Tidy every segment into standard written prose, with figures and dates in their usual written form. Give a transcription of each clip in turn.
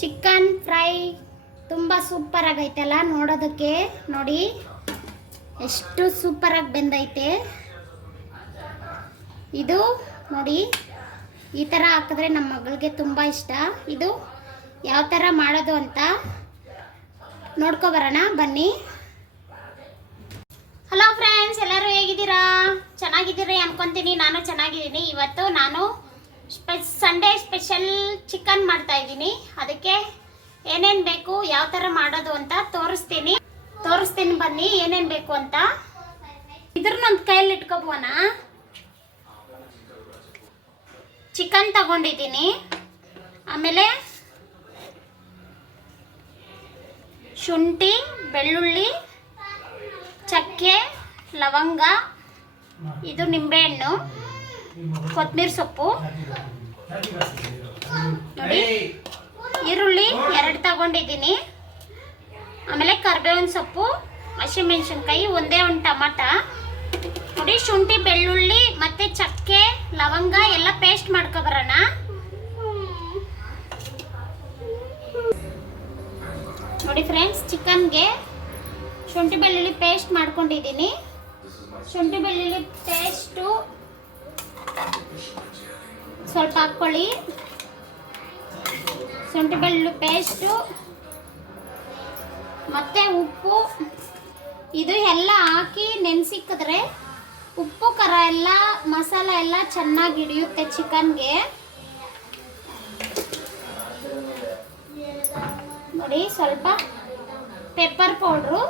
Chicken fry ತುಂಬ super ಆಗೈತಲ್ಲ ನೋಡೋದಕ್ಕೆ. ನೋಡಿ ಎಷ್ಟು ಸೂಪರ್ ಆಗಿ ಬೆಂದೈತೆ. ಇದು ನೋಡಿ ಈ ಥರ ಹಾಕಿದ್ರೆ ನಮ್ಮ ಮಗಳಿಗೆ ತುಂಬ ಇಷ್ಟ. ಇದು ಯಾವ ಥರ ಮಾಡೋದು ಅಂತ ನೋಡ್ಕೊಬರೋಣ ಬನ್ನಿ. ಹಲೋ ಫ್ರೆಂಡ್ಸ್, ಎಲ್ಲರೂ ಹೇಗಿದ್ದೀರಾ? ಚೆನ್ನಾಗಿದ್ದೀರಿ ಅನ್ಕೊತೀನಿ. ನಾನು ಚೆನ್ನಾಗಿದ್ದೀನಿ. ಇವತ್ತು ನಾನು ಸಂಡೇ ಸ್ಪೆಷಲ್ ಚಿಕನ್ ಮಾಡ್ತಾ ಇದ್ದೀನಿ. ಅದಕ್ಕೆ ಏನೇನು ಬೇಕು, ಯಾವ ಥರ ಮಾಡೋದು ಅಂತ ತೋರಿಸ್ತೀನಿ ಬನ್ನಿ ಏನೇನು ಬೇಕು ಅಂತ. ಇದ್ರನ್ನೊಂದು ಕೈಯಲ್ಲಿ ಇಟ್ಕೊಬೋಣ. ಚಿಕನ್ ತಗೊಂಡಿದ್ದೀನಿ, ಆಮೇಲೆ ಶುಂಠಿ, ಬೆಳ್ಳುಳ್ಳಿ, ಚಕ್ಕೆ, ಲವಂಗ, ಇದು ನಿಂಬೆಹಣ್ಣು, ಕೊತ್ತಂಬರಿ ಸೊಪ್ಪು ನೋಡಿ, ಈರುಳ್ಳಿ 2 ತಗೊಂಡಿದ್ದೀನಿ, ಆಮೇಲೆ ಕರಿಬೇವಿನ ಸೊಪ್ಪು, ಹಸಿಮೆಣಸಿನ್ಕಾಯಿ, ಒಂದೇ ಒಂದು ಟಮಾಟ ನೋಡಿ. ಶುಂಠಿ, ಬೆಳ್ಳುಳ್ಳಿ ಮತ್ತು ಚಕ್ಕೆ, ಲವಂಗ ಎಲ್ಲ ಪೇಸ್ಟ್ ಮಾಡ್ಕೊಬರೋಣ. ನೋಡಿ ಫ್ರೆಂಡ್ಸ್, ಚಿಕನ್ಗೆ ಶುಂಠಿ ಬೆಳ್ಳುಳ್ಳಿ ಪೇಸ್ಟ್ ಮಾಡ್ಕೊಂಡಿದ್ದೀನಿ. ಶುಂಠಿ ಬೆಳ್ಳುಳ್ಳಿ ಪೇಸ್ಟು ಸ್ವಲ್ಪ ಹಾಕ್ಕೊಳ್ಳಿ. ಶುಂಠಿ ಬೆಳ್ಳುಳ್ಳಿ ಪೇಸ್ಟು ಮತ್ತು ಉಪ್ಪು, ಇದು ಎಲ್ಲ ಹಾಕಿ ನೆನೆಸಿಕ್ಕಿದ್ರೆ ಉಪ್ಪು ಖಾರ ಎಲ್ಲ ಮಸಾಲ ಎಲ್ಲ ಚೆನ್ನಾಗಿ ಹಿಡಿಯುತ್ತೆ ಚಿಕನ್ಗೆ. ನೋಡಿ ಸ್ವಲ್ಪ ಪೆಪ್ಪರ್ ಪೌಡ್ರು,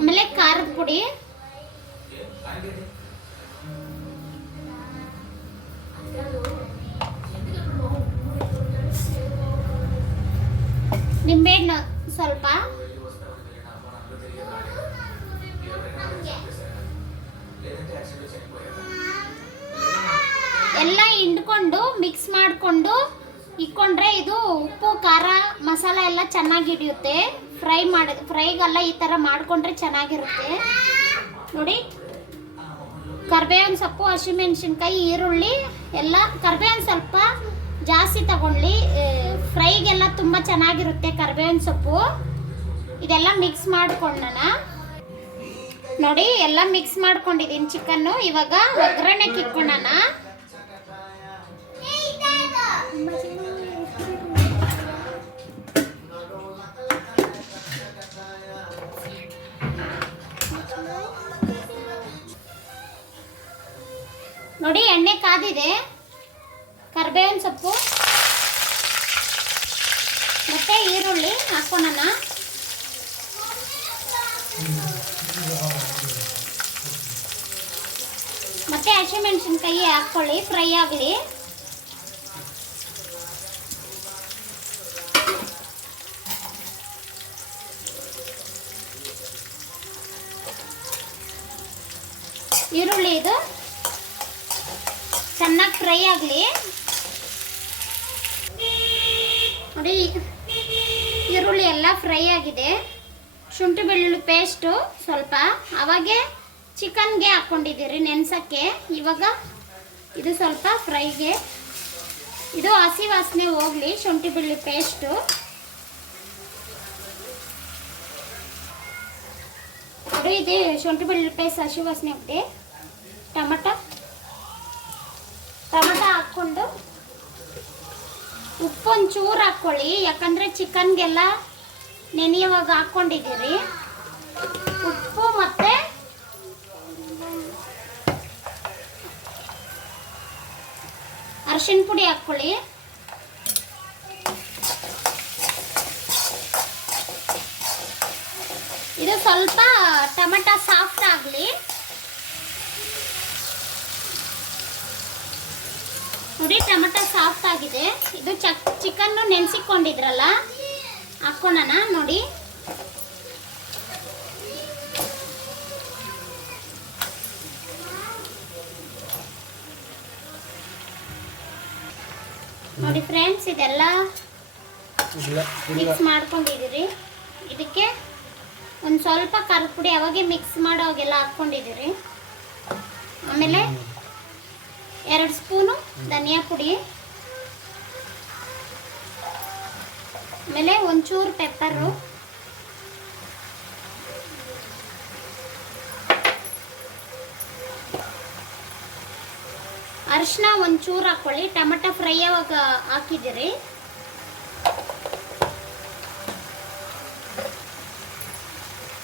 ಆಮೇಲೆ ಖಾರದ ಪುಡಿ, ನಿಂಬೆಹಣ್ಣು ಸ್ವಲ್ಪ, ಎಲ್ಲ ಹಿಂಡ್ಕೊಂಡು ಮಿಕ್ಸ್ ಮಾಡಿಕೊಂಡು ಇಕ್ಕೊಂಡ್ರೆ ಇದು ಉಪ್ಪು ಖಾರ ಮಸಾಲ ಎಲ್ಲ ಚೆನ್ನಾಗಿ ಹಿಡಿಯುತ್ತೆ. ಫ್ರೈಗೆಲ್ಲ ಈ ಥರ ಮಾಡಿಕೊಂಡ್ರೆ ಚೆನ್ನಾಗಿರುತ್ತೆ. ನೋಡಿ, ಕರಿಬೇವಿನ ಸೊಪ್ಪು, ಹಸಿಮೆಣಸಿನ್ಕಾಯಿ, ಈರುಳ್ಳಿ ಎಲ್ಲ. ಕರಿಬೇವಿನ ಸ್ವಲ್ಪ ಜಾಸ್ತಿ ತಗೊಳ್ಳಿ, ಫ್ರೈಗೆಲ್ಲ ತುಂಬ ಚೆನ್ನಾಗಿರುತ್ತೆ ಕರಿಬೇವಿನ ಸೊಪ್ಪು. ಇದೆಲ್ಲ ಮಿಕ್ಸ್ ಮಾಡ್ಕೊಳ್ಳೋಣ. ನೋಡಿ ಎಲ್ಲ ಮಿಕ್ಸ್ ಮಾಡ್ಕೊಂಡಿದ್ದೀನಿ ಚಿಕನ್ನು. ಇವಾಗ ಒಗ್ಗರಣೆಗೆ ಇಕ್ಕೊಳ್ಳೋಣ. ನೋಡಿ ಎಣ್ಣೆ ಕಾದಿದೆ. ಕರಿಬೇವಿನ ಸೊಪ್ಪು ಮತ್ತೆ ಈರುಳ್ಳಿ ಹಾಕೋಣ. ಮತ್ತೆ ಹಸಿಮೆಣಸಿನ್ಕಾಯಿ ಹಾಕ್ಕೊಳ್ಳಿ, ಫ್ರೈ ಆಗಲಿ. ಈರುಳ್ಳಿ ಇದು ಚೆನ್ನಾಗಿ ಫ್ರೈ ಆಗಲಿ. ನೋಡಿ ಈರುಳ್ಳಿ ಎಲ್ಲ ಫ್ರೈ ಆಗಿದೆ. ಶುಂಠಿ ಬೆಳ್ಳುಳ್ಳಿ ಪೇಸ್ಟು ಸ್ವಲ್ಪ ಅವಾಗೆ ಚಿಕನ್ಗೆ ಹಾಕ್ಕೊಂಡಿದ್ದೀರಿ ನೆನೆಸೋಕ್ಕೆ. ಇವಾಗ ಇದು ಸ್ವಲ್ಪ ಫ್ರೈಗೆ, ಇದು ಹಸಿ ವಾಸನೆ ಹೋಗಲಿ. ಶುಂಠಿ ಬೆಳ್ಳುಳ್ಳಿ ಪೇಸ್ಟು ನೋಡಿ, ಇದು ಶುಂಠಿ ಬೆಳ್ಳುಳ್ಳಿ ಪೇಸ್ಟ್ ಹಸಿ ವಾಸನೆ ಹೋಗ್ತಿ. ಟೊಮಟೊ ಹಾಕ್ಕೊಂಡು ಉಪ್ಪು ಒಂಚೂರು ಹಾಕ್ಕೊಳ್ಳಿ, ಯಾಕಂದರೆ ಚಿಕನ್ಗೆಲ್ಲ ನೆನೆಯುವಾಗ ಹಾಕ್ಕೊಂಡಿದ್ದೀರಿ. ಉಪ್ಪು ಮತ್ತು ಅರಿಶಿನ ಪುಡಿ ಹಾಕ್ಕೊಳ್ಳಿ. ಇದು ಸ್ವಲ್ಪ ಟೊಮೆಟೊ ಸಾಫ್ಟ್ ಆಗಲಿ. ನೋಡಿ ಟೊಮೆಟೊ ಸಾಫ್ಟ್ ಆಗಿದೆ. ಇದು ಚಿಕನ್ನು ನೆನೆಸಿಕೊಂಡಿದ್ರಲ್ಲ ಹಾಕ್ಕೊಳ್ಳೋಣ. ನೋಡಿ ನೋಡಿ ಫ್ರೆಂಡ್ಸ್, ಇದೆಲ್ಲ ಮಿಕ್ಸ್ ಮಾಡ್ಕೊಂಡಿದ್ದೀರಿ. ಇದಕ್ಕೆ ಒಂದು ಸ್ವಲ್ಪ ಖಾರದ ಪುಡಿ ಅವಾಗೆ ಮಿಕ್ಸ್ ಮಾಡೋಗೆಲ್ಲ ಹಾಕ್ಕೊಂಡಿದ್ದೀರಿ. ಆಮೇಲೆ 2 ಸ್ಪೂನು ಧನಿಯಾ ಪುಡಿ, ಆಮೇಲೆ ಒಂಚೂರು ಪೆಪ್ಪರು, ಅರಿಶಿನ ಒಂಚೂರು ಹಾಕ್ಕೊಳ್ಳಿ. ಟೊಮೆಟೊ ಫ್ರೈ ಯಾವಾಗ ಹಾಕಿದ್ದೀರಿ.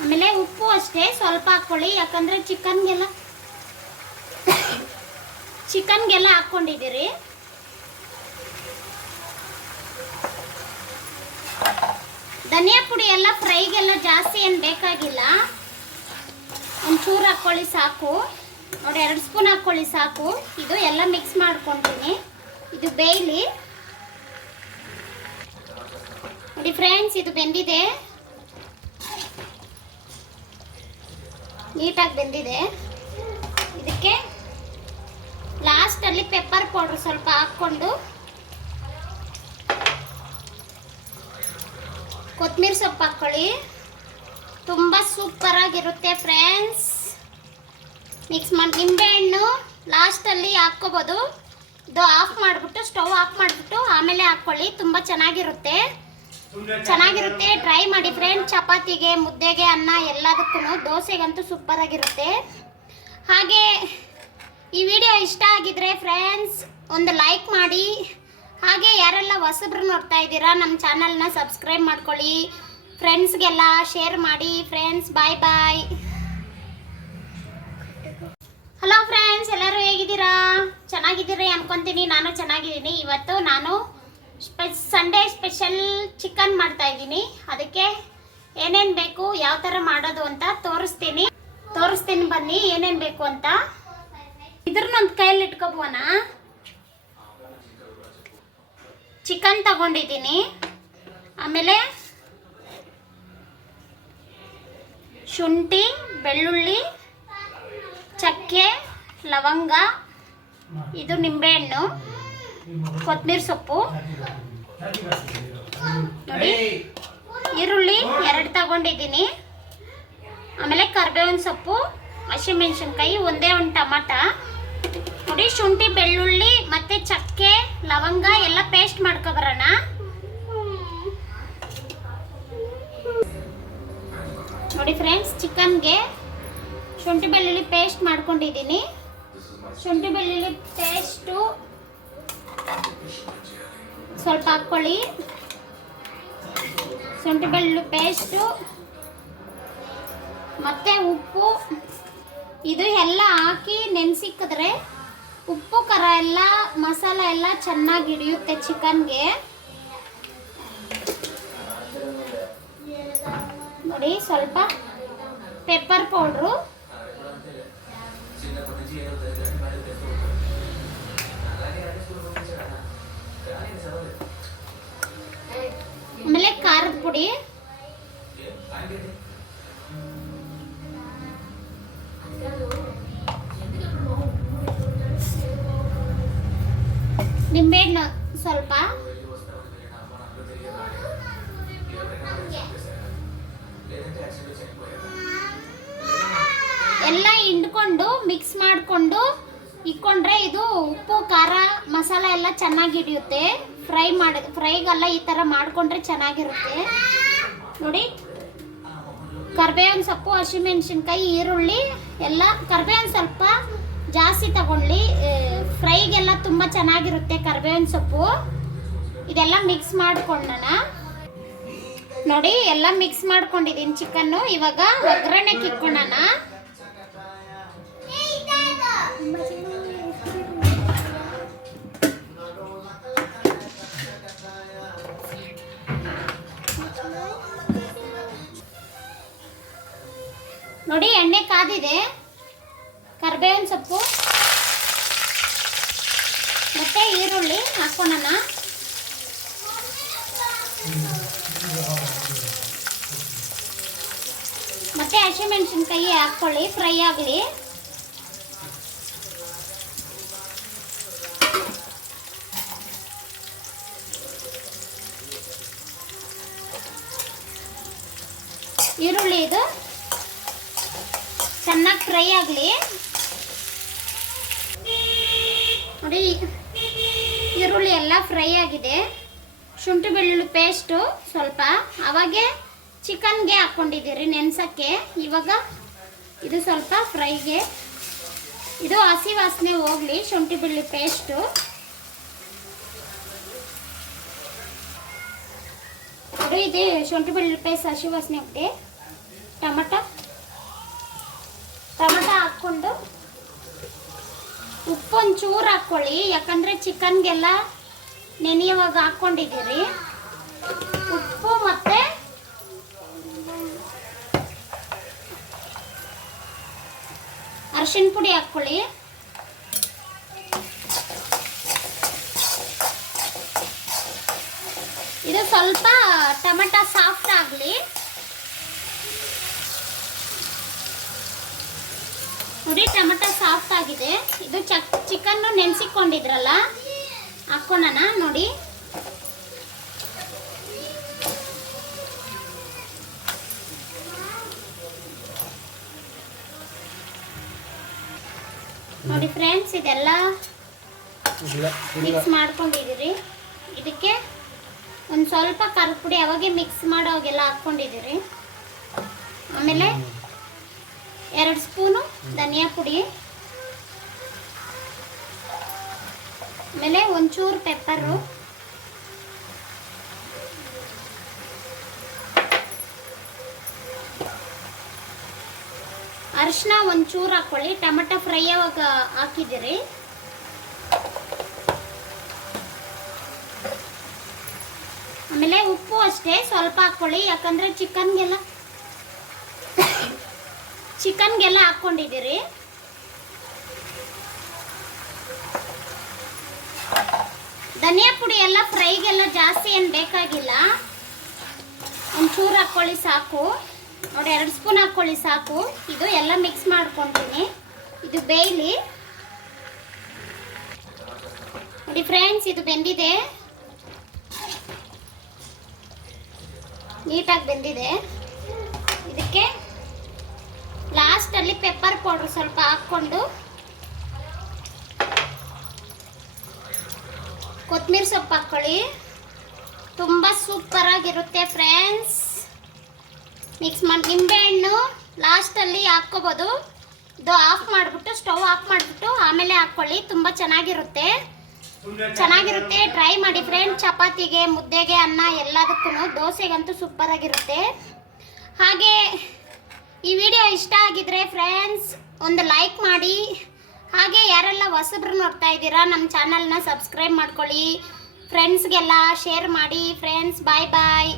ಆಮೇಲೆ ಉಪ್ಪು ಅಷ್ಟೇ ಸ್ವಲ್ಪ ಹಾಕ್ಕೊಳ್ಳಿ, ಯಾಕಂದರೆ ಚಿಕನ್ಗೆಲ್ಲ ಹಾಕ್ಕೊಂಡಿದ್ದೀರಿ. ಧನಿಯಾ ಪುಡಿ ಎಲ್ಲ ಫ್ರೈಗೆಲ್ಲ ಜಾಸ್ತಿ ಏನು ಬೇಕಾಗಿಲ್ಲ, ಒಂಚೂರು ಹಾಕ್ಕೊಳ್ಳಿ ಸಾಕು. ನೋಡಿ 2 ಸ್ಪೂನ್ ಹಾಕ್ಕೊಳ್ಳಿ ಸಾಕು. ಇದು ಎಲ್ಲ ಮಿಕ್ಸ್ ಮಾಡ್ಕೊತೀನಿ, ಇದು ಬೇಯಲಿ. ನೋಡಿ ಫ್ರೆಂಡ್ಸ್, ಇದು ಬೆಂದಿದೆ, ನೀಟಾಗಿ ಬೆಂದಿದೆ. ಇದಕ್ಕೆ ಲಾಸ್ಟಲ್ಲಿ ಪೆಪ್ಪರ್ ಪೌಡ್ರ್ ಸ್ವಲ್ಪ ಹಾಕ್ಕೊಂಡು ಕೊತ್ತಂಬರಿ ಸೊಪ್ಪು ಹಾಕ್ಕೊಳ್ಳಿ. ತುಂಬ ಸೂಪರಾಗಿರುತ್ತೆ ಫ್ರೆಂಡ್ಸ್. ಮಿಕ್ಸ್ ಮಾಡಿ ನಿಂಬೆಹಣ್ಣು ಲಾಸ್ಟಲ್ಲಿ ಹಾಕ್ಕೋಬೋದು. ಇದು ಆಫ್ ಮಾಡಿಬಿಟ್ಟು, ಸ್ಟವ್ ಆಫ್ ಮಾಡಿಬಿಟ್ಟು ಆಮೇಲೆ ಹಾಕ್ಕೊಳ್ಳಿ. ತುಂಬ ಚೆನ್ನಾಗಿರುತ್ತೆ. ಟ್ರೈ ಮಾಡಿ ಫ್ರೆಂಡ್ಸ್. ಚಪಾತಿಗೆ, ಮುದ್ದೆಗೆ, ಅನ್ನ ಎಲ್ಲದಕ್ಕೂ, ದೋಸೆಗಂತೂ ಸೂಪರಾಗಿರುತ್ತೆ. ಹಾಗೆ ಈ ವಿಡಿಯೋ ಇಷ್ಟ ಆಗಿದ್ರೆ ಫ್ರೆಂಡ್ಸ್ ಒಂದು ಲೈಕ್ ಮಾಡಿ. ಹಾಗೆ ಯಾರೆಲ್ಲ ಹೊಸಬ್ರು ನೋಡ್ತಾ ಇದ್ದೀರಾ ನಮ್ಮ ಚಾನಲ್ನ ಸಬ್ಸ್ಕ್ರೈಬ್ ಮಾಡ್ಕೊಳ್ಳಿ. ಫ್ರೆಂಡ್ಸ್ಗೆಲ್ಲ ಶೇರ್ ಮಾಡಿ ಫ್ರೆಂಡ್ಸ್. ಬಾಯ್ ಬಾಯ್. ಹಲೋ ಫ್ರೆಂಡ್ಸ್, ಎಲ್ಲರೂ ಹೇಗಿದ್ದೀರಾ? ಚೆನ್ನಾಗಿದ್ದೀರಿ ಅನ್ಕೊತೀನಿ. ನಾನು ಚೆನ್ನಾಗಿದ್ದೀನಿ. ಇವತ್ತು ನಾನು ಸಂಡೇ ಸ್ಪೆಷಲ್ ಚಿಕನ್ ಮಾಡ್ತಾ ಇದ್ದೀನಿ. ಅದಕ್ಕೆ ಏನೇನು ಬೇಕು, ಯಾವ ಥರ ಮಾಡೋದು ಅಂತ ತೋರಿಸ್ತೀನಿ ಬನ್ನಿ. ಏನೇನು ಬೇಕು ಅಂತ ಇದ್ರನ್ನೊಂದು ಕೈಯಲ್ಲಿ ಇಟ್ಕೊಬೋಣ. ಚಿಕನ್ ತಗೊಂಡಿದ್ದೀನಿ, ಆಮೇಲೆ ಶುಂಠಿ, ಬೆಳ್ಳುಳ್ಳಿ, ಚಕ್ಕೆ, ಲವಂಗ, ಇದು ನಿಂಬೆಹಣ್ಣು, ಕೊತ್ತಂಬರಿ ಸೊಪ್ಪು, ನೋಡಿ ಈರುಳ್ಳಿ 2 ತಗೊಂಡಿದ್ದೀನಿ, ಆಮೇಲೆ ಕರಿಬೇವಿನ ಸೊಪ್ಪು, ಹಸಿಮೆಣಸಿನ್ಕಾಯಿ, ಒಂದೇ ಒಂದು ಟಮಾಟ. ನೋಡಿ ಶುಂಠಿ, ಬೆಳ್ಳುಳ್ಳಿ ಮತ್ತು ಚಕ್ಕೆ, ಲವಂಗ ಎಲ್ಲ ಪೇಸ್ಟ್ ಮಾಡ್ಕೊಬರೋಣ. ನೋಡಿ ಫ್ರೆಂಡ್ಸ್, ಚಿಕನ್ಗೆ ಶುಂಠಿ ಬೆಳ್ಳುಳ್ಳಿ ಪೇಸ್ಟ್ ಮಾಡ್ಕೊಂಡಿದ್ದೀನಿ. ಶುಂಠಿ ಬೆಳ್ಳುಳ್ಳಿ ಪೇಸ್ಟು ಸ್ವಲ್ಪ ಹಾಕ್ಕೊಳ್ಳಿ. ಶುಂಠಿ ಬೆಳ್ಳುಳ್ಳಿ ಪೇಸ್ಟು ಮತ್ತು ಉಪ್ಪು, ಇದು ಎಲ್ಲ ಹಾಕಿ ನೆನೆಸಿಕ್ಕಿದ್ರೆ ಉಪ್ಪು ಖಾರ ಎಲ್ಲ ಮಸಾಲ ಎಲ್ಲ ಚೆನ್ನಾಗಿ ಹಿಡಿಯುತ್ತೆ ಚಿಕನ್ಗೆ. ನೋಡಿ ಸ್ವಲ್ಪ ಪೆಪ್ಪರ್ ಪೌಡ್ರು, ಆಮೇಲೆ ಖಾರದ ಪುಡಿ, ನಿಂಬೆಹಣ್ಣು ಸ್ವಲ್ಪ, ಎಲ್ಲ ಹಿಂಡ್ಕೊಂಡು ಮಿಕ್ಸ್ ಮಾಡಿಕೊಂಡು ಇಕ್ಕೊಂಡ್ರೆ ಇದು ಉಪ್ಪು ಖಾರ ಮಸಾಲ ಎಲ್ಲ ಚೆನ್ನಾಗಿ ಹಿಡಿಯುತ್ತೆ. ಫ್ರೈಗೆಲ್ಲ ಈ ಥರ ಮಾಡಿಕೊಂಡ್ರೆ ಚೆನ್ನಾಗಿರುತ್ತೆ. ನೋಡಿ ಕರಿಬೇವಿನ ಸೊಪ್ಪು, ಹಸಿಮೆಣಸಿನ್ಕಾಯಿ, ಈರುಳ್ಳಿ ಎಲ್ಲ. ಕರಿಬೇವಿನ ಸ್ವಲ್ಪ ಜಾಸ್ತಿ ತಗೊಳ್ಳಿ, ಫ್ರೈಗೆಲ್ಲ ತುಂಬ ಚೆನ್ನಾಗಿರುತ್ತೆ ಕರಿಬೇವಿನ ಸೊಪ್ಪು. ಇದೆಲ್ಲ ಮಿಕ್ಸ್ ಮಾಡ್ಕೊಳ್ಳೋಣ. ನೋಡಿ ಎಲ್ಲ ಮಿಕ್ಸ್ ಮಾಡ್ಕೊಂಡಿದ್ದೀನಿ ಚಿಕನ್ನು. ಇವಾಗ ಒಗ್ಗರಣೆಗೆ ಇಟ್ಕೊಳ್ಳೋಣ. ನೋಡಿ ಎಣ್ಣೆ ಕಾದಿದೆ. ಕರಿಬೇವಿನ ಸೊಪ್ಪು ಮತ್ತು ಈರುಳ್ಳಿ ಹಾಕ್ಕೊಳ್ಳೋಣ. ಮತ್ತು ಹಸಿಮೆಣಸಿನ್ಕಾಯಿ ಹಾಕ್ಕೊಳ್ಳಿ, ಫ್ರೈ ಆಗಲಿ. ಈರುಳ್ಳಿ ಇದು ಚೆನ್ನಾಗಿ ಫ್ರೈ ಆಗಲಿ ನೋಡಿ. ಈರುಳ್ಳಿ ಎಲ್ಲ ಫ್ರೈ ಆಗಿದೆ. ಶುಂಠಿ ಬೆಳ್ಳುಳ್ಳಿ ಪೇಸ್ಟು ಸ್ವಲ್ಪ ಅವಾಗೆ ಚಿಕನ್ಗೆ ಹಾಕ್ಕೊಂಡಿದ್ದೀರಿ ನೆನೆಸೋಕ್ಕೆ. ಇವಾಗ ಇದು ಸ್ವಲ್ಪ ಫ್ರೈಗೆ, ಇದು ಹಸಿ ವಾಸನೆ ಹೋಗಲಿ. ಶುಂಠಿ ಬೆಳ್ಳುಳ್ಳಿ ಪೇಸ್ಟು ನೋಡಿ, ಇದು ಶುಂಠಿ ಬೆಳ್ಳುಳ್ಳಿ ಪೇಸ್ಟ್ ಹಸಿ ವಾಸನೆ ಹೋಗ್ತಿ. ಟೊಮಟೊ ಹಾಕ್ಕೊಂಡು ಉಪ್ಪು ಒಂಚೂರು ಹಾಕ್ಕೊಳ್ಳಿ, ಯಾಕಂದರೆ ಚಿಕನ್ಗೆಲ್ಲ ನೆನೆಯುವಾಗ ಹಾಕ್ಕೊಂಡಿದ್ದೀರಿ. ಉಪ್ಪು ಮತ್ತು ಅರಿಶಿನ ಪುಡಿ ಹಾಕ್ಕೊಳ್ಳಿ. ಇದು ಸ್ವಲ್ಪ ಟೊಮೆಟೊ ಸಾಫ್ಟ್ ಆಗಲಿ ನೋಡಿ. ಟೊಮೆಟೊ ಸಾಫ್ಟ್ ಆಗಿದೆ. ಇದು ಚಿಕನ್ನು ನೆನೆಸಿಕೊಂಡಿದ್ರಲ್ಲ ಹಾಕ್ಕೊಳ್ಳೋಣ ನೋಡಿ. ನೋಡಿ ಫ್ರೆಂಡ್ಸ್, ಇದೆಲ್ಲ ಮಿಕ್ಸ್ ಮಾಡ್ಕೊಂಡಿದ್ದೀರಿ. ಇದಕ್ಕೆ ಒಂದು ಸ್ವಲ್ಪ ಖಾರದ ಪುಡಿ ಅವಾಗೆ ಮಿಕ್ಸ್ ಮಾಡೋವಾಗೆಲ್ಲ ಹಾಕ್ಕೊಂಡಿದ್ದೀರಿ. ಆಮೇಲೆ 2 ಸ್ಪೂನು ಧನಿಯಾ ಪುಡಿ, ಆಮೇಲೆ ಒಂಚೂರು ಪೆಪ್ಪರು, ಅರಿಶಿನ ಒಂಚೂರು ಹಾಕ್ಕೊಳ್ಳಿ. ಟೊಮೆಟೊ ಫ್ರೈ ಆವಾಗ ಹಾಕಿದ್ದೀರಿ. ಆಮೇಲೆ ಉಪ್ಪು ಅಷ್ಟೇ ಸ್ವಲ್ಪ ಹಾಕ್ಕೊಳ್ಳಿ, ಯಾಕಂದರೆ ಚಿಕನ್ಗೆಲ್ಲ ಹಾಕ್ಕೊಂಡಿದ್ದೀರಿ. ಧನಿಯಾ ಪುಡಿ ಎಲ್ಲ ಫ್ರೈಗೆಲ್ಲ ಜಾಸ್ತಿ ಏನು ಬೇಕಾಗಿಲ್ಲ, ಒಂಚೂರು ಹಾಕ್ಕೊಳ್ಳಿ ಸಾಕು ನೋಡಿ. 2 ಸ್ಪೂನ್ ಹಾಕ್ಕೊಳ್ಳಿ ಸಾಕು. ಇದು ಎಲ್ಲ ಮಿಕ್ಸ್ ಮಾಡ್ಕೊತೀನಿ, ಇದು ಬೇಯಲಿ ನೋಡಿ. ಫ್ರೆಂಡ್ಸ್, ಇದು ಬೆಂದಿದೆ, ನೀಟಾಗಿ ಬೆಂದಿದೆ. ಇದಕ್ಕೆ ಲಾಸ್ಟಲ್ಲಿ ಪೆಪ್ಪರ್ ಪೌಡ್ರ್ ಸ್ವಲ್ಪ ಹಾಕ್ಕೊಂಡು ಕೊತ್ತಂಬರಿ ಸೊಪ್ಪು ಹಾಕ್ಕೊಳ್ಳಿ. ತುಂಬ ಸೂಪರಾಗಿರುತ್ತೆ ಫ್ರೆಂಡ್ಸ್. ಮಿಕ್ಸ್ ಮಾಡಿ ನಿಂಬೆಹಣ್ಣು ಲಾಸ್ಟಲ್ಲಿ ಹಾಕ್ಕೋಬೋದು. ಇದು ಆಫ್ ಮಾಡಿಬಿಟ್ಟು, ಸ್ಟವ್ ಆಫ್ ಮಾಡಿಬಿಟ್ಟು ಆಮೇಲೆ ಹಾಕ್ಕೊಳ್ಳಿ. ತುಂಬ ಚೆನ್ನಾಗಿರುತ್ತೆ. ಟ್ರೈ ಮಾಡಿ ಫ್ರೆಂಡ್ಸ್. ಚಪಾತಿಗೆ, ಮುದ್ದೆಗೆ, ಅನ್ನ ಎಲ್ಲದಕ್ಕೂ, ದೋಸೆಗಂತೂ ಸೂಪರಾಗಿರುತ್ತೆ. ಹಾಗೆ ಈ ವಿಡಿಯೋ ಇಷ್ಟ ಆಗಿದ್ರೆ ಫ್ರೆಂಡ್ಸ್ ಒಂದು ಲೈಕ್ ಮಾಡಿ. ಹಾಗೆ ಯಾರೆಲ್ಲ ಹೊಸಬ್ರು ನೋಡ್ತಾ ಇದ್ದೀರಾ ನಮ್ಮ ಚಾನಲ್ನ ಸಬ್ಸ್ಕ್ರೈಬ್ ಮಾಡ್ಕೊಳ್ಳಿ. ಫ್ರೆಂಡ್ಸ್ಗೆಲ್ಲ ಶೇರ್ ಮಾಡಿ ಫ್ರೆಂಡ್ಸ್. ಬಾಯ್ ಬಾಯ್.